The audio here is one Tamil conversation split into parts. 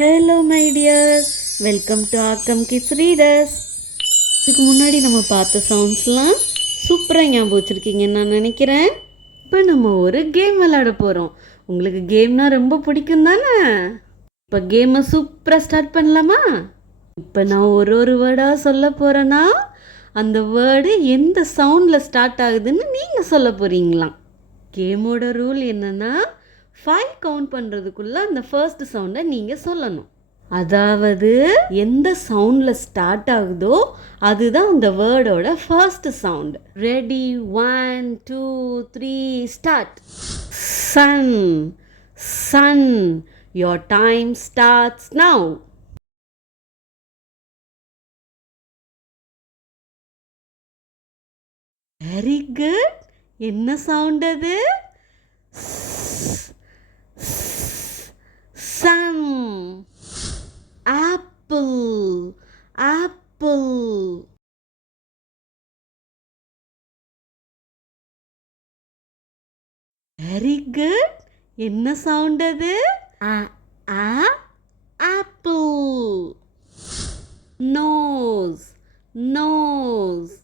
Hello my dear, welcome to ஆக்கம் கிட்ஸ் ரீடர்ஸ். இதுக்கு முன்னாடி நம்ம பார்த்த சவுண்ட்ஸ்லாம் சூப்பராக ஞாபகம் வச்சுருக்கீங்கன்னு நான் நினைக்கிறேன். இப்போ நம்ம ஒரு கேம் விளையாட போகிறோம். உங்களுக்கு கேம்னா ரொம்ப பிடிக்கும் தானே? இப்போ கேமை சூப்பராக ஸ்டார்ட் பண்ணலாமா? இப்போ நான் ஒரு வேர்டாக சொல்ல போகிறேன்னா அந்த வேர்டு எந்த சவுண்டில் ஸ்டார்ட் ஆகுதுன்னு நீங்கள் சொல்ல போகிறீங்களாம். கேமோட ரூல் என்னென்னா 5 கவுண்ட் பண்ணுறதுக்குள்ளே அந்த ஃபர்ஸ்ட் சவுண்டை நீங்கள் சொல்லணும். அதாவது எந்த சவுண்டில் ஸ்டார்ட் ஆகுதோ அதுதான் அந்த வேர்டோட first sound. Ready, 1 2 3 start. Sun, sun. Your time starts now. Very good. என்ன சவுண்ட் அது? Sun. Apple, apple. Very good. என்ன சவுண்ட் அது? Apple. Nose, nose.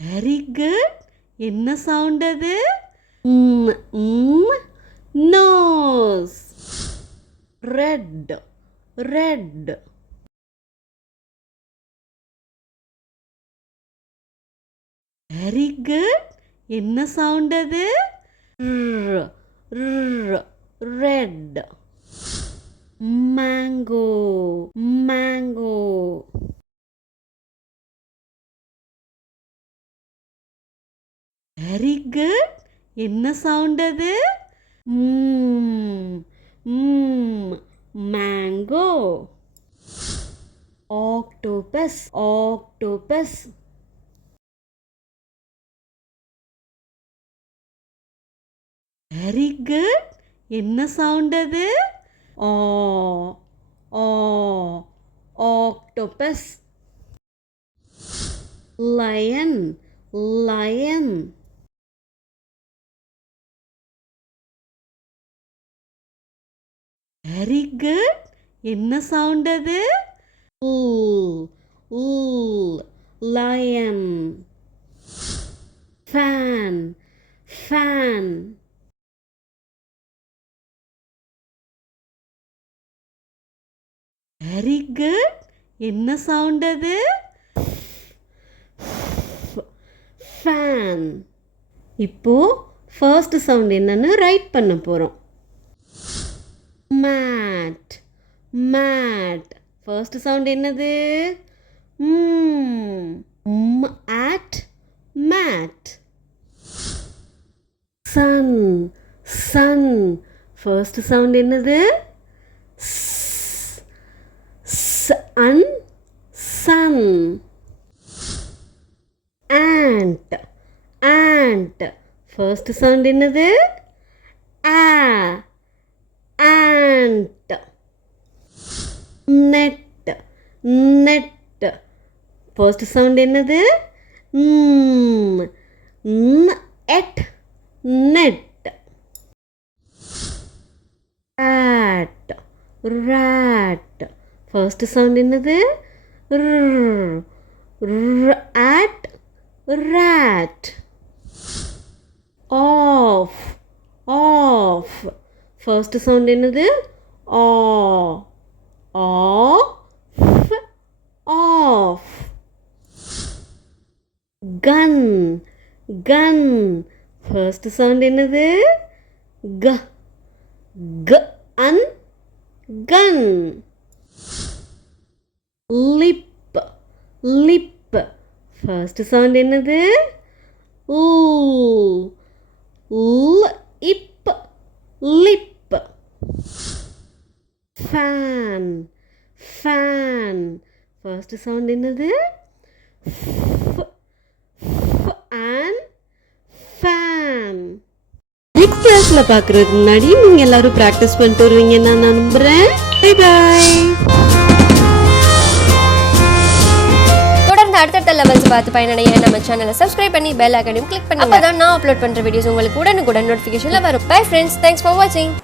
Very good. என்ன சவுண்ட் அது? Nose. Red, red. Very good. என்ன சவுண்ட் அது? Red. Mango, mango. Very good. என்ன சவுண்ட் அது? Mango. Octopus, octopus. Very good. என்ன சவுண்ட் அது? Octopus. Lion, lion. Very good. என்ன சவுண்ட் அது? lion. Fan, fan. Very good. என்ன சவுண்ட் அது? ஃபேன். இப்போ ஃபர்ஸ்ட் சவுண்ட் என்னன்னு ரைட் பண்ண போகிறோம். Mat, mat. ஃபர்ஸ்ட் சவுண்ட் என்னது? At, mat. Sun, sun. First sound என்னது? Sun, sun. ant, ant. First sound என்னது? ant. net, net. First sound என்னது? et, net. rat, rat. First sound என்னது? rat, rat. Off, off. First sound என்னது? off, off. Gun, gun. First sound என்னது? gun, gun. Lip, lip. First sound என்னது? இப், lip. Fan, fan. First sound என்னது? ஃபேன். நெக்ஸ்ட் கிளாஸில் பார்க்குறதுக்கு முன்னாடி நீங்கள் எல்லாரும் ப்ராக்டிஸ் பண்ணிட்டு வருவீங்கன்னு நான் நம்புகிறேன். Bye bye. அடுத்தடுத்த லெவல்ஸ் பார்த்து பயனடைய நம்ம சேனலை சப்ஸ்கிரைப் பண்ணி பெல் ஐகானையும் கிளிக் பண்ணி அப்பதான் நான் அப்லோட் பண்ற வீடியோஸ் உங்களுக்கு உடனுக்குடன் நோட்டிஃபிகேஷன்ல வரும். பை ஃப்ரெண்ட்ஸ், தேங்க்ஸ் ஃபார் வாட்சிங்.